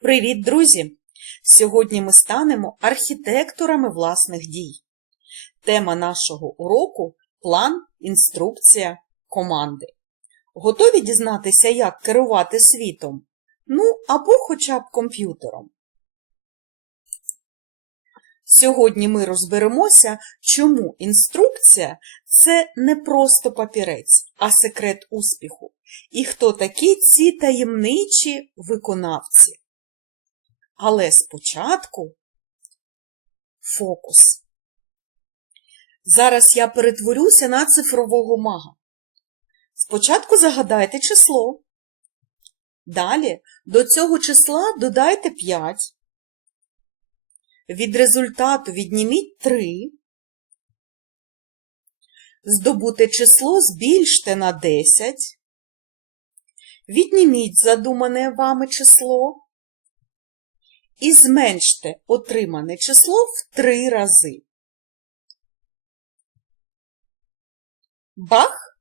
Привіт, друзі! Сьогодні ми станемо архітекторами власних дій. Тема нашого уроку план, інструкція, команди. Готові дізнатися, як керувати світом? Ну, або хоча б комп'ютером. Сьогодні ми розберемося, чому інструкція це не просто папірець, а секрет успіху. І хто такі ці таємничі виконавці. Але спочатку фокус. Зараз я перетворюся на цифрового мага. Спочатку загадайте число. Далі до цього числа додайте 5. Від результату відніміть 3. Здобуте число збільште на 10. Відніміть задумане вами число і зменште отримане число в 3 рази. Бах!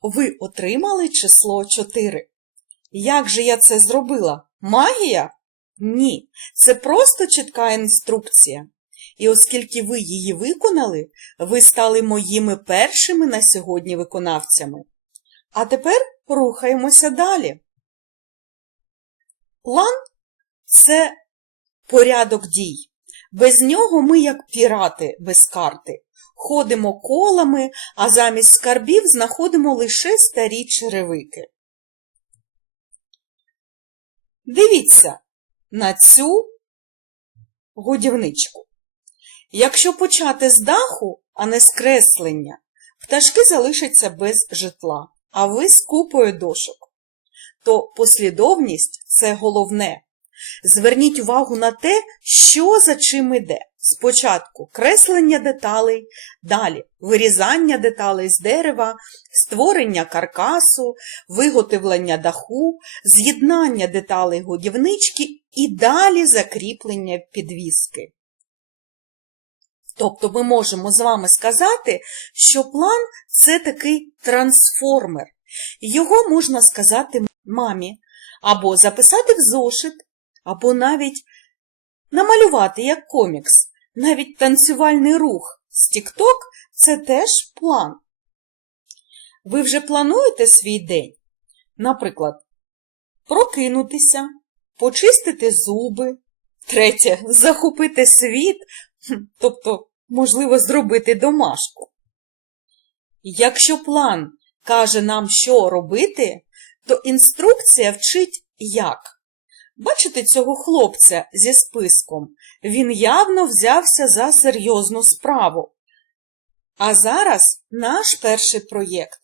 Ви отримали число 4. Як же я це зробила? Магія? Ні, це просто чітка інструкція. І оскільки ви її виконали, ви стали моїми першими на сьогодні виконавцями. А тепер рухаємося далі. План це порядок дій. Без нього ми, як пірати без карти, ходимо колами, а замість скарбів знаходимо лише старі черевики. Дивіться на цю годівничку. Якщо почати з даху, а не з креслення, пташки залишаться без житла, а ви з купою дошок. То послідовність це головне. Зверніть увагу на те, що за чим іде. Спочатку креслення деталей, далі вирізання деталей з дерева, створення каркасу, виготовлення даху, з'єднання деталей годівнички і далі закріплення підвіски. Тобто ми можемо з вами сказати, що план це такий трансформер. Його можна сказати мамі, або записати в зошит, або навіть намалювати як комікс. Навіть танцювальний рух з TikTok – це теж план. Ви вже плануєте свій день? Наприклад, прокинутися, почистити зуби, третє захопити світ, тобто, можливо, зробити домашку. Якщо план каже нам, що робити, то інструкція вчить як. Бачите цього хлопця зі списком? Він явно взявся за серйозну справу. А зараз наш перший проєкт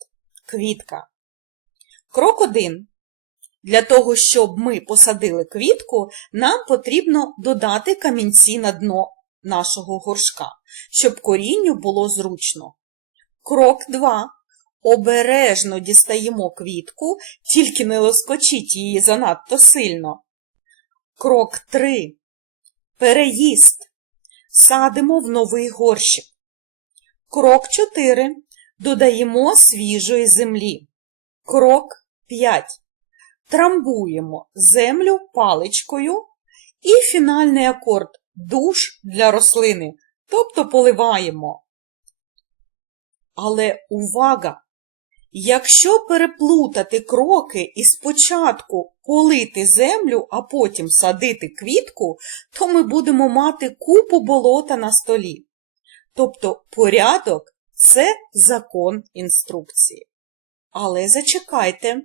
квітка. Крок 1. Для того, щоб ми посадили квітку, нам потрібно додати камінці на дно нашого горшка, щоб корінню було зручно. Крок 2. Обережно дістаємо квітку, тільки не лоскочіть її занадто сильно. Крок 3. Переїзд. Садимо в новий горщик. Крок 4. Додаємо свіжої землі. Крок 5. Трамбуємо землю паличкою. І фінальний акорд душ для рослини, тобто поливаємо. Але увага! Якщо переплутати кроки і спочатку полити землю, а потім садити квітку, то ми будемо мати купу болота на столі. Тобто порядок це закон інструкції. Але зачекайте,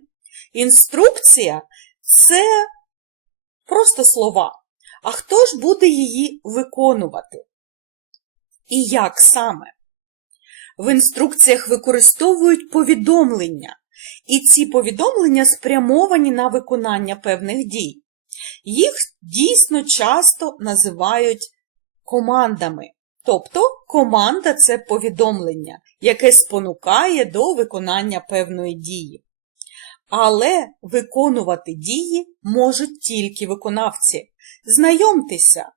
інструкція це просто слова. А хто ж буде її виконувати? І як саме? В інструкціях використовують повідомлення, і ці повідомлення спрямовані на виконання певних дій. Їх дійсно часто називають командами. Тобто команда це повідомлення, яке спонукає до виконання певної дії. Але виконувати дії можуть тільки виконавці. Знайомтеся,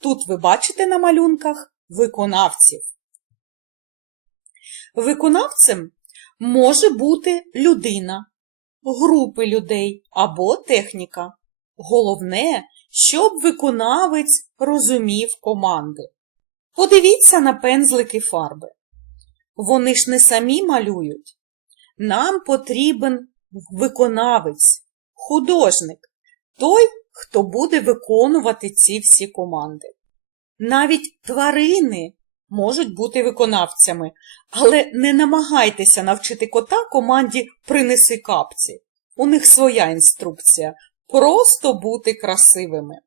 тут ви бачите на малюнках виконавців. Виконавцем може бути людина, групи людей або техніка. Головне, щоб виконавець розумів команди. Подивіться на пензлики фарби. Вони ж не самі малюють. Нам потрібен виконавець, художник, той, хто буде виконувати ці всі команди. Навіть тварини можуть бути виконавцями, але не намагайтеся навчити кота команді принеси капці. У них своя інструкція просто бути красивими.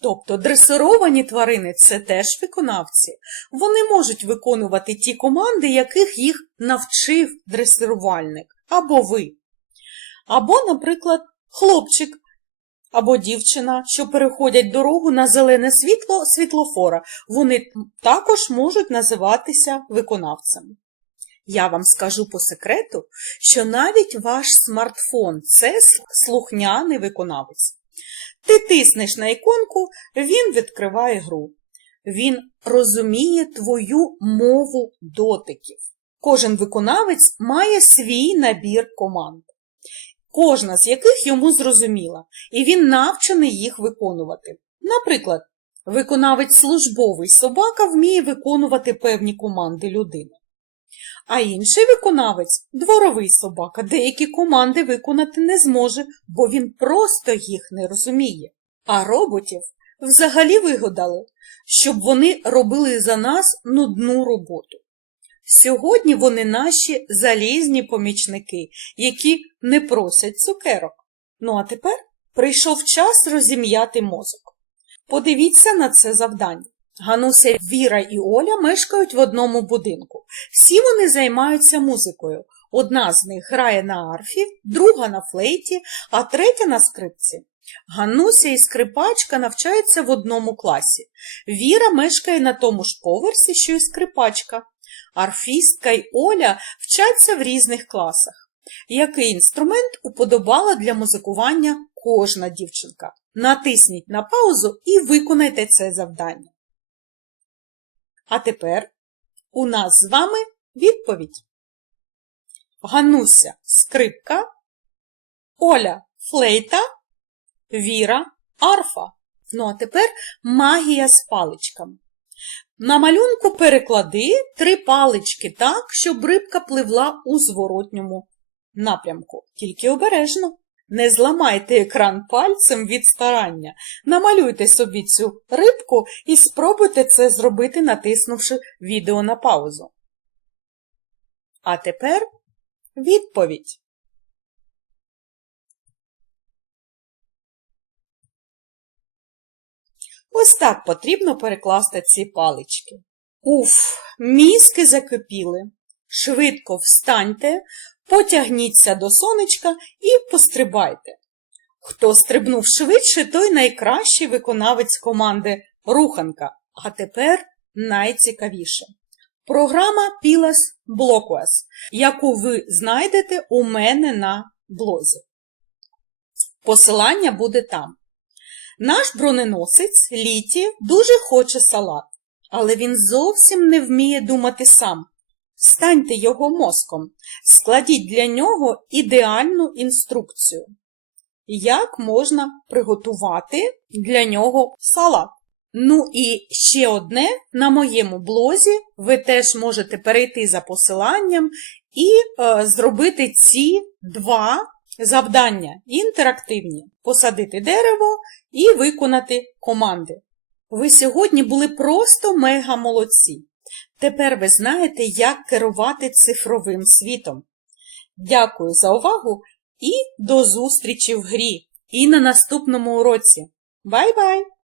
Тобто дресировані тварини це теж виконавці. Вони можуть виконувати ті команди, яких їх навчив дресирувальник, або ви. Або, наприклад, хлопчик або дівчина, що переходять дорогу на зелене світло світлофора. Вони також можуть називатися виконавцями. Я вам скажу по секрету, що навіть ваш смартфон це слухняний виконавець. Ти тиснеш на іконку, він відкриває гру. Він розуміє твою мову дотиків. Кожен виконавець має свій набір команд, кожна з яких йому зрозуміла, і він навчений їх виконувати. Наприклад, виконавець службовий собака вміє виконувати певні команди людини. А інший виконавець дворовий собака, деякі команди виконати не зможе, бо він просто їх не розуміє. А роботів взагалі вигадали, щоб вони робили за нас нудну роботу. Сьогодні вони наші залізні помічники, які не просять цукерок. Ну а тепер прийшов час розім'яти мозок. Подивіться на це завдання. Гануся, Віра і Оля мешкають в одному будинку. Всі вони займаються музикою. Одна з них грає на арфі, друга на флейті, а третя на скрипці. Гануся і скрипачка навчаються в одному класі. Віра мешкає на тому ж поверсі, що й скрипачка. Арфістка й Оля вчаться в різних класах. Який інструмент уподобала для музикування кожна дівчинка? Натисніть на паузу і виконайте це завдання. А тепер у нас з вами відповідь. Гануся скрипка, Оля флейта, Віра арфа. Ну а тепер магія з паличками. На малюнку переклади три палички так, щоб рибка пливла у зворотньому напрямку. Тільки обережно. Не зламайте екран пальцем від старання. Намалюйте собі цю рибку і спробуйте це зробити, натиснувши відео на паузу. А тепер відповідь. Ось так потрібно перекласти ці палички. Уф, мізки закипіли. Швидко встаньте, потягніться до сонечка і пострибайте. Хто стрибнув швидше, той найкращий виконавець команди Руханка. А тепер найцікавіше. Програма Pilas Blockwas, яку ви знайдете у мене на блозі. Посилання буде там. Наш броненосець Літі дуже хоче салат, але він зовсім не вміє думати сам. Станьте його мозком, складіть для нього ідеальну інструкцію. Як можна приготувати для нього салат? Ну і ще одне, на моєму блозі ви теж можете перейти за посиланням і е, зробити ці два завдання інтерактивні: посадити дерево і виконати команди. Ви сьогодні були просто мега молодці. Тепер ви знаєте, як керувати цифровим світом. Дякую за увагу і до зустрічі в грі і на наступному уроці. Бай-бай!